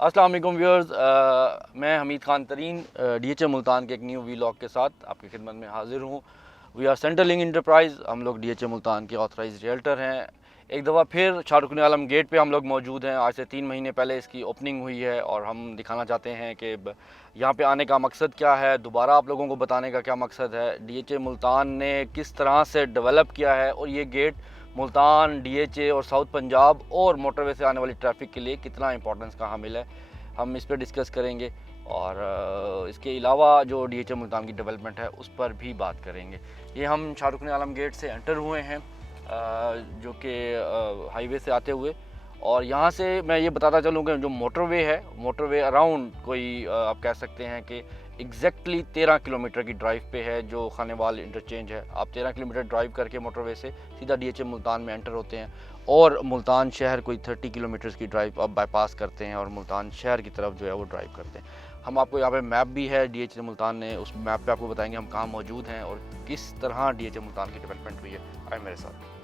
अस्सलाम वालेकुम व्यूअर्स, मैं हमीद ख़ान तरीन DHA मुल्तान के एक न्यू वीलॉग के साथ आपकी खिदमत में हाजिर हूँ। We are central link enterprise. हम लोग DHA मुल्तान के ऑथराइज्ड रियल्टर हैं। एक दफ़ा फिर शाहरुख आलम गेट पे हम लोग मौजूद हैं। आज से 3 महीने पहले इसकी ओपनिंग हुई है और हम दिखाना चाहते हैं कि यहाँ पे आने का मकसद क्या है, दोबारा आप लोगों को बताने का क्या मकसद है, DHA मुल्तान ने किस तरह से डेवलप किया है और ये गेट मुल्तान, DHA और साउथ पंजाब और मोटरवे से आने वाली ट्रैफिक के लिए कितना इंपॉर्टेंस का हामिल है, हम इस पर डिस्कस करेंगे। और इसके अलावा जो DHA मुल्तान की डेवलपमेंट है उस पर भी बात करेंगे। ये हम शाहरुख आलम गेट से एंटर हुए हैं जो कि हाईवे से आते हुए, और यहाँ से मैं ये बताता चलूँ कि जो मोटरवे है, मोटरवे अराउंड कोई आप कह सकते हैं कि एग्जैक्टली 13 किलोमीटर की ड्राइव पे है जो खानेवाल इंटरचेंज है। आप 13 किलोमीटर ड्राइव करके मोटरवे से सीधा DHA मुल्तान में एंटर होते हैं और मुल्तान शहर कोई 30 किलोमीटर की ड्राइव आप बाईपास करते हैं और मुल्तान शहर की तरफ जो है वो ड्राइव करते हैं। हम आपको यहाँ पे मैप भी है DHA मुल्तान ने, उस मैप पे आपको बताएंगे हम कहाँ मौजूद हैं और किस तरह DHA मुल्तान की डेवलपमेंट हुई है। आए मेरे साथ।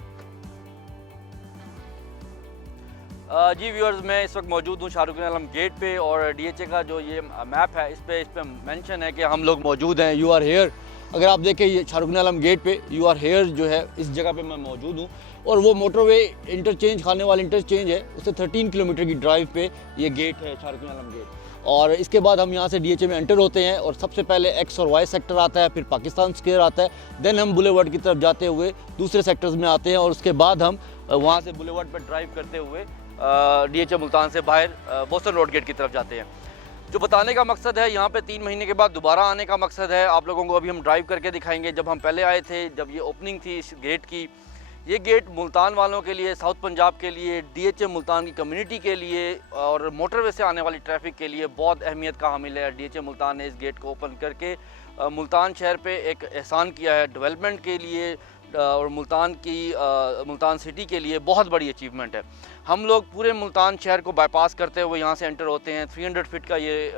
जी व्यूअर्स, मैं इस वक्त मौजूद हूँ शाहरुख आलम गेट पे और DHA का जो ये मैप है इस पे मेंशन है कि हम लोग मौजूद हैं। You are here. अगर आप देखें ये शाहरुख आलम गेट पे यू आर हेयर जो है, इस जगह पे मैं मौजूद हूँ और वो मोटरवे इंटरचेंज, खानेवाल इंटरचेंज है, उससे 13 किलोमीटर की ड्राइव पे ये गेट है शाहरुख आलम गेट। और इसके बाद हम यहाँ से DHA में एंटर होते हैं और सबसे पहले X और Y सेक्टर आता है, फिर पाकिस्तान स्क्वायर आता है, देन हम बुलेवर्ड की तरफ जाते हुए दूसरे सेक्टर्स में आते हैं और उसके बाद हम वहाँ से बुलेवर्ड पर ड्राइव करते हुए DHA मुल्तान से बाहर बोस्टन रोड गेट की तरफ जाते हैं। जो बताने का मकसद है, यहाँ पे 3 महीने के बाद दोबारा आने का मकसद है। आप लोगों को अभी हम ड्राइव करके दिखाएंगे। जब हम पहले आए थे, जब ये ओपनिंग थी इस गेट की, ये गेट मुल्तान वालों के लिए, साउथ पंजाब के लिए, DHA मुल्तान की कम्युनिटी के लिए और मोटरवे से आने वाली ट्रैफिक के लिए बहुत अहमियत का हामिल है। DHA मुल्तान ने इस गेट को ओपन करके मुल्तान शहर पे एक एहसान किया है डेवलपमेंट के लिए और मुल्तान सिटी के लिए बहुत बड़ी अचीवमेंट है। हम लोग पूरे मुल्तान शहर को बाईपास करते हुए यहाँ से एंटर होते हैं। 300 फीट का ये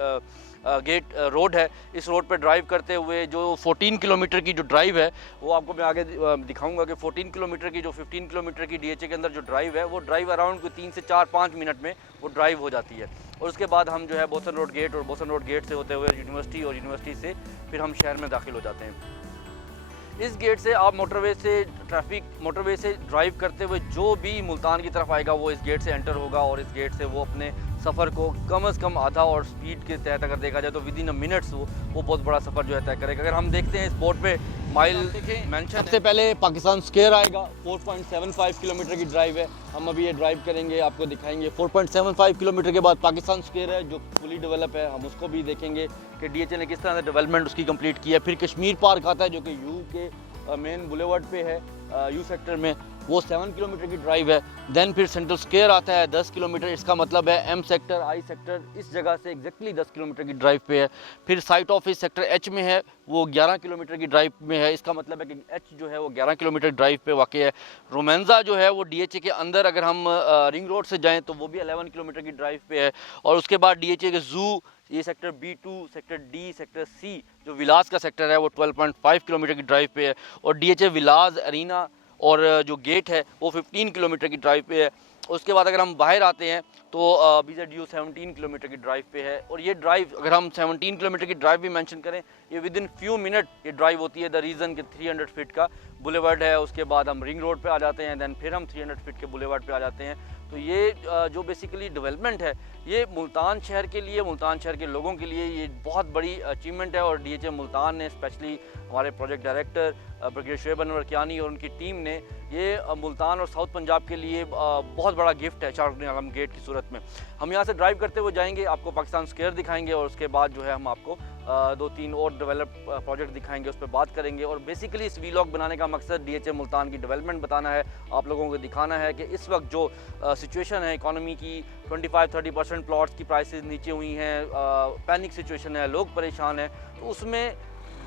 गेट रोड है। इस रोड पे ड्राइव करते हुए जो 14 किलोमीटर की जो ड्राइव है वो आपको मैं आगे दिखाऊंगा कि 14 किलोमीटर की जो 15 किलोमीटर की DHA के अंदर जो ड्राइव है वो ड्राइव अराउंड कोई 3 से 4-5 मिनट में वो ड्राइव हो जाती है। और उसके बाद हम जो है बोस्टन रोड गेट और बोस्टन रोड गेट से होते हुए यूनिवर्सिटी और यूनिवर्सिटी से फिर हम शहर में दाखिल हो जाते हैं। इस गेट से आप मोटरवे से ड्राइव करते हुए जो भी मुल्तान की तरफ आएगा वो इस गेट से एंटर होगा और इस गेट से वो अपने सफ़र को कम से कम आधा और स्पीड के तहत अगर देखा जाए तो विद इन मिनट्स वो बहुत बड़ा सफ़र जो है तय करेगा। अगर हम देखते हैं इस बोर्ड पे माइल मेंशन, सबसे पहले पाकिस्तान स्क्वायर आएगा। 4.75 किलोमीटर की ड्राइव है। हम अभी ये ड्राइव करेंगे, आपको दिखाएंगे। 4.75 किलोमीटर के बाद पाकिस्तान स्क्वायर है जो फुली डेवलप है, हम उसको भी देखेंगे कि DHA ने किस तरह से डेवलपमेंट उसकी कंप्लीट की है। फिर कश्मीर पार्क आता है जो कि यू के मेन बुलेवर्ड पे है, यू सेक्टर में, वो 7 किलोमीटर की ड्राइव है। देन फिर सेंट्रल स्क्वायर आता है 10 किलोमीटर, इसका मतलब है M सेक्टर, I सेक्टर इस जगह से एग्जैक्टली 10 किलोमीटर की ड्राइव पे है। फिर साइट ऑफिस सेक्टर H में है, वो 11 किलोमीटर की ड्राइव में है, इसका मतलब है कि H जो है वो 11 किलोमीटर ड्राइव पे वाक़ है। रोमेंजा जो है वो DHA के अंदर, अगर हम रिंग रोड से जाएँ तो वो भी 11 किलोमीटर की ड्राइव पे है। और उसके बाद DHA के ज़ू, ये sector B2, sector D, sector C जो विलास का सेक्टर है वो 12.5 किलोमीटर की ड्राइव पे है। और DHA विलास अरीना और जो गेट है वो 15 किलोमीटर की ड्राइव पे है। उसके बाद अगर हम बाहर आते हैं तो BZU 17 किलोमीटर की ड्राइव पे है। और ये ड्राइव, अगर हम 17 किलोमीटर की ड्राइव भी मेंशन करें, ये विद इन फ्यू मिनट ये ड्राइव होती है। द रीज़न के 300 फीट का बुलेवर्ड है, उसके बाद हम रिंग रोड पे आ जाते हैं, दैन फिर हम 300 फीट के बुलेवर्ड पे आ जाते हैं। तो ये जो बेसिकली डेवलपमेंट है ये मुल्तान शहर के लिए, मुल्तान शहर के लोगों के लिए ये बहुत बड़ी अचीवमेंट है। और DHA मुल्तान ने, स्पेशली हमारे project director brigadier Shoaib Anwar Kiani और उनकी टीम ने, ये मुल्तान और साउथ पंजाब के लिए बहुत बड़ा गिफ्ट है शाहरुख आलम गेट की सूरत में। हम यहाँ से ड्राइव करते हुए जाएंगे, आपको पाकिस्तान स्क्वायर दिखाएंगे और उसके बाद जो है हम आपको 2-3 और डेवलप प्रोजेक्ट दिखाएंगे, उस पर बात करेंगे। और बेसिकली इस वीलॉग बनाने का मकसद DHA मुल्तान की डेवलपमेंट बताना है, आप लोगों को दिखाना है कि इस वक्त जो सिचुएशन है इकोनॉमी की, 25-30% प्लॉट्स की प्राइसेस नीचे हुई हैं, पैनिक सिचुएशन है, लोग परेशान हैं, तो उसमें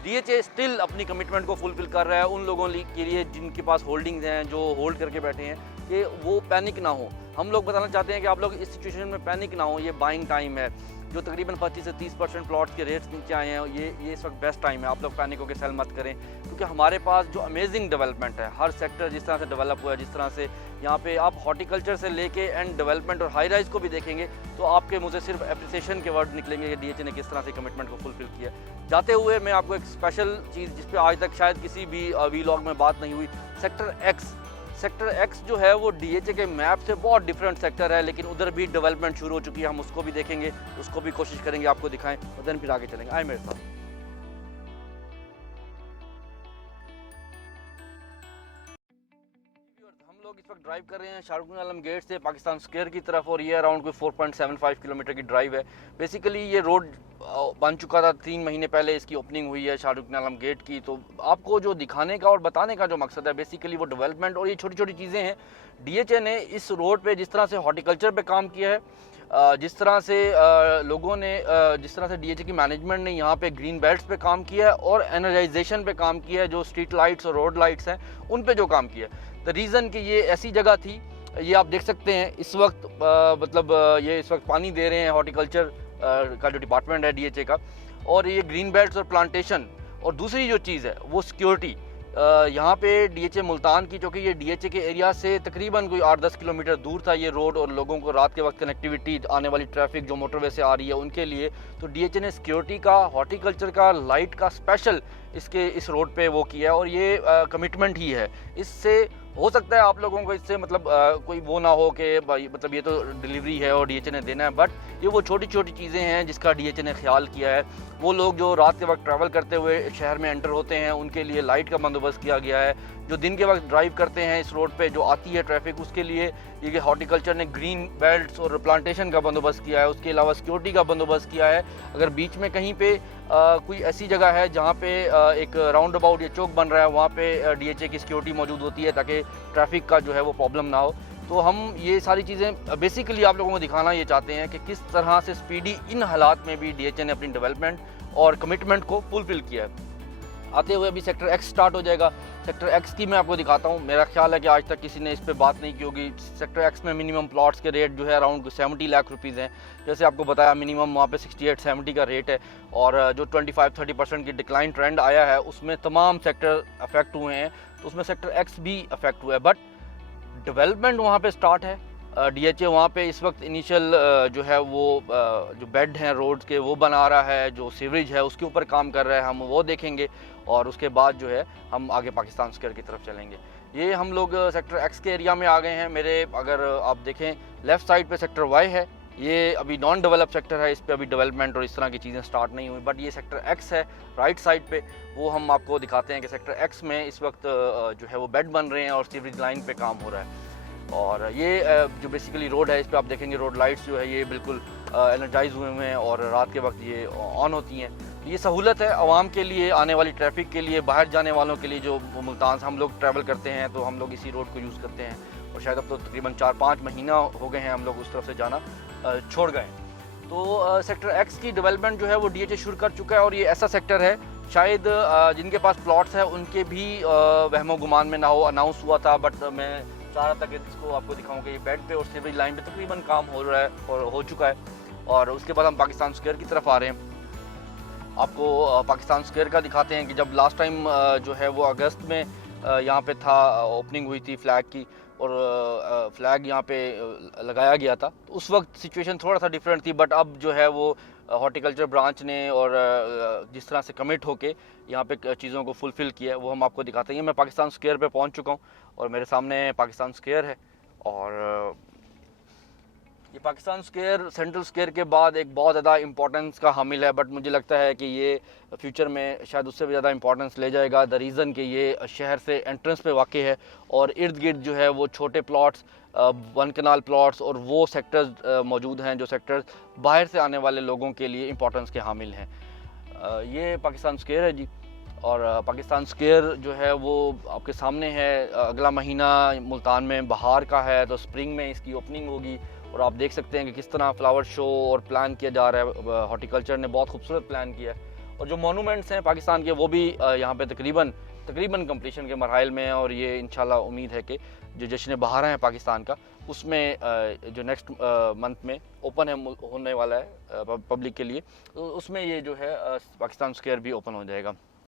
DHA स्टिल अपनी कमिटमेंट को फुलफिल कर रहा है उन लोगों के लिए जिनके पास होल्डिंग्स हैं, जो होल्ड करके बैठे हैं, कि वो पैनिक ना हो। हम लोग बताना चाहते हैं कि आप लोग इस सिचुएशन में पैनिक ना हो, ये बाइंग टाइम है, जो तकरीबन 25 से 30% प्लॉट्स के रेट्स नीचे आए हैं, ये इस वक्त बेस्ट टाइम है। आप लोग पैनिक होकर सेल मत करें, क्योंकि हमारे पास जो अमेजिंग डेवलपमेंट है, हर सेक्टर जिस तरह से डेवलप हुआ है, जिस तरह से यहाँ पे आप हॉर्टिकल्चर से लेके एंड डेवलपमेंट और हाई राइज को भी देखेंगे तो आपके मुझे सिर्फ एप्रिसिएशन के वर्ड निकलेंगे कि डीएचए ने किस तरह से कमिटमेंट को फुलफिल किया। जाते हुए मैं आपको एक स्पेशल चीज़ जिस पे आज तक शायद किसी भी वीलॉग में बात नहीं हुई, सेक्टर एक्स जो है वो डीएचए के मैप से बहुत डिफरेंट सेक्टर है, लेकिन उधर भी डेवलपमेंट शुरू हो चुकी है। हम उसको भी देखेंगे, उसको भी कोशिश करेंगे आपको दिखाएं, और देन फिर आगे चलेंगे। आए मेरे साथ। हम लोग इस वक्त ड्राइव कर रहे हैं शाहरुख आलम गेट से पाकिस्तान स्क्वायर की तरफ, और ये अराउंड कोई 4.75 किलोमीटर की ड्राइव है। बेसिकली ये रोड बन चुका था 3 महीने पहले, इसकी ओपनिंग हुई है शाहरुख आलम गेट की। तो आपको जो दिखाने का और बताने का जो मकसद है बेसिकली वो डेवलपमेंट और ये छोटी छोटी चीज़ें हैं। डीएचए ने इस रोड पे जिस तरह से हॉर्टिकल्चर पे काम किया है, जिस तरह से लोगों ने जिस तरह से डीएचए की मैनेजमेंट ने यहाँ पे ग्रीन बेल्ट्स पे काम किया है और एनर्जाइजेशन पे काम किया है, जो स्ट्रीट लाइट्स और रोड लाइट्स हैं उन पे जो काम किया है। द रीज़न कि ये ऐसी जगह थी, ये आप देख सकते हैं इस वक्त ये इस वक्त पानी दे रहे हैं हॉर्टिकल्चर का जो डिपार्टमेंट है डीएचए का, और ये ग्रीन बेल्ट्स और प्लांटेशन। और दूसरी जो चीज़ है वो सिक्योरिटी। यहाँ पे डीएचए मुल्तान की, जो कि ये डीएचए के एरिया से तकरीबन कोई 8-10 किलोमीटर दूर था ये रोड, और लोगों को रात के वक्त कनेक्टिविटी, आने वाली ट्रैफिक जो मोटरवे से आ रही है उनके लिए, तो डीएचए ने सिक्योरिटी का, हॉर्टिकल्चर का, लाइट का स्पेशल इस रोड पे वो किया है, और ये कमिटमेंट ही है। इससे हो सकता है आप लोगों को इससे कोई वो ना हो कि भाई ये तो डिलीवरी है और डीएचए ने देना है, बट ये वो छोटी छोटी चीज़ें हैं जिसका डीएचए ने ख्याल किया है। वो लोग जो रात के वक्त ट्रैवल करते हुए शहर में एंटर होते हैं उनके लिए लाइट का बंदोबस्त किया गया है। जो दिन के वक्त ड्राइव करते हैं इस रोड पे जो आती है ट्रैफिक, उसके लिए ये हॉर्टिकल्चर ने ग्रीन बेल्ट्स और प्लांटेशन का बंदोबस्त किया है। उसके अलावा सिक्योरिटी का बंदोबस्त किया है। अगर बीच में कहीं पे कोई ऐसी जगह है जहाँ पे एक राउंड अबाउट या चौक बन रहा है, वहाँ पे डीएचए की सिक्योरिटी मौजूद होती है ताकि ट्रैफिक का जो है वो प्रॉब्लम ना हो। तो हम ये सारी चीज़ें बेसिकली आप लोगों को दिखाना ये चाहते हैं कि किस तरह से स्पीडी इन हालात में भी डीएचए ने अपनी डेवलपमेंट और कमिटमेंट को फुलफिल किया है। आते हुए अभी सेक्टर एक्स स्टार्ट हो जाएगा। सेक्टर एक्स की मैं आपको दिखाता हूँ। मेरा ख्याल है कि आज तक किसी ने इस पे बात नहीं की होगी। सेक्टर एक्स में मिनिमम प्लॉट्स के रेट जो है अराउंड 70 लाख रुपीज़ हैं। जैसे आपको बताया मिनिमम वहाँ पे 68-70 का रेट है, और जो 25-30% की डिक्लाइन ट्रेंड आया है उसमें तमाम सेक्टर अफेक्ट हुए हैं, तो उसमें सेक्टर एक्स भी अफेक्ट हुआ है। बट डेवलपमेंट वहाँ पे स्टार्ट है। डीएचए वहाँ पे इस वक्त इनिशियल जो है वो जो बेड हैं रोड्स के वो बना रहा है, जो सीवरेज है उसके ऊपर काम कर रहा है, हम वो देखेंगे, और उसके बाद जो है हम आगे पाकिस्तान स्क्वायर की तरफ चलेंगे। ये हम लोग सेक्टर एक्स के एरिया में आ गए हैं। मेरे अगर आप देखें लेफ़्ट साइड पे सेक्टर वाई है, ये अभी नॉन डेवलप सेक्टर है, इस पर अभी डेवलपमेंट और इस तरह की चीज़ें स्टार्ट नहीं हुई। बट ये सेक्टर एक्स है राइट साइड पे, वो हम आपको दिखाते हैं कि सेक्टर एक्स में इस वक्त जो है वो बेड बन रहे हैं और सीवरेज लाइन पे काम हो रहा है। और ये जो बेसिकली रोड है, इस पे आप देखेंगे रोड लाइट्स जो है ये बिल्कुल एनर्जाइज हुए हुए हैं और रात के वक्त ये ऑन होती हैं। ये सहूलत है आवाम के लिए, आने वाली ट्रैफिक के लिए, बाहर जाने वालों के लिए। जो मुल्तान से हम लोग ट्रैवल करते हैं तो हम लोग इसी रोड को यूज़ करते हैं, और शायद अब तो तकरीबन 4-5 महीना हो गए हैं हम लोग उस तरफ से जाना छोड़ गए। तो सेक्टर एक्स की डेवलपमेंट जो है वो डीएचए शुरू कर चुका है, और ये ऐसा सेक्टर है शायद जिनके पास प्लॉट्स है उनके भी वहमो गुमान में ना हो। अनाउंस हुआ था, बट मैं चाह रहा था कि इसको आपको दिखाऊं कि ये बेड पे और सीवरेज लाइन पे तकरीबन काम हो रहा है और हो चुका है। और उसके बाद हम पाकिस्तान स्क्वायर की तरफ आ रहे हैं। आपको पाकिस्तान स्क्वायर का दिखाते हैं कि जब लास्ट टाइम जो है वो अगस्त में यहाँ पे था, ओपनिंग हुई थी फ्लैग की, और फ्लैग यहाँ पे लगाया गया था, तो उस वक्त सिचुएशन थोड़ा सा डिफरेंट थी। बट अब जो है वो हॉर्टिकल्चर ब्रांच ने और जिस तरह से कमिट होके यहाँ पे चीज़ों को फुलफ़िल किया है वो हम आपको दिखाते हैं। मैं पाकिस्तान स्क्वायर पे पहुँच चुका हूँ और मेरे सामने पाकिस्तान स्क्वायर है, और ये पाकिस्तान स्क्वायर सेंट्रल स्क्वायर के बाद एक बहुत ज़्यादा इंपॉर्टेंस का हामिल है। बट मुझे लगता है कि ये फ्यूचर में शायद उससे भी ज़्यादा इंपॉर्टेंस ले जाएगा। द रीज़न कि ये शहर से एंट्रेंस पे वाक़ है, और इर्द गिर्द जो है वो छोटे प्लॉट्स, 1 कनाल प्लॉट्स और वो सेक्टर्स मौजूद हैं जो सेक्टर्स बाहर से आने वाले लोगों के लिए इंपॉर्टेंस के हामिल हैं। ये पाकिस्तान स्क्वायर है जी, और पाकिस्तान स्क्वायर जो है वो आपके सामने है। अगला महीना मुल्तान में बहार का है, तो स्प्रिंग में इसकी ओपनिंग होगी, और आप देख सकते हैं कि किस तरह फ्लावर शो और प्लान किया जा रहा है। हॉर्टिकल्चर ने बहुत खूबसूरत प्लान किया है, और जो मोनूमेंट्स हैं पाकिस्तान के वो भी यहाँ पे तकरीबन कंप्लीशन के मरहल में हैं। और ये इंशाल्लाह उम्मीद है कि जो जश्न बहारा है पाकिस्तान का, उसमें जो नेक्स्ट मंथ में ओपन है होने वाला है पब्लिक के लिए, तो उसमें ये जो है पाकिस्तान स्क्वायर भी ओपन हो जाएगा।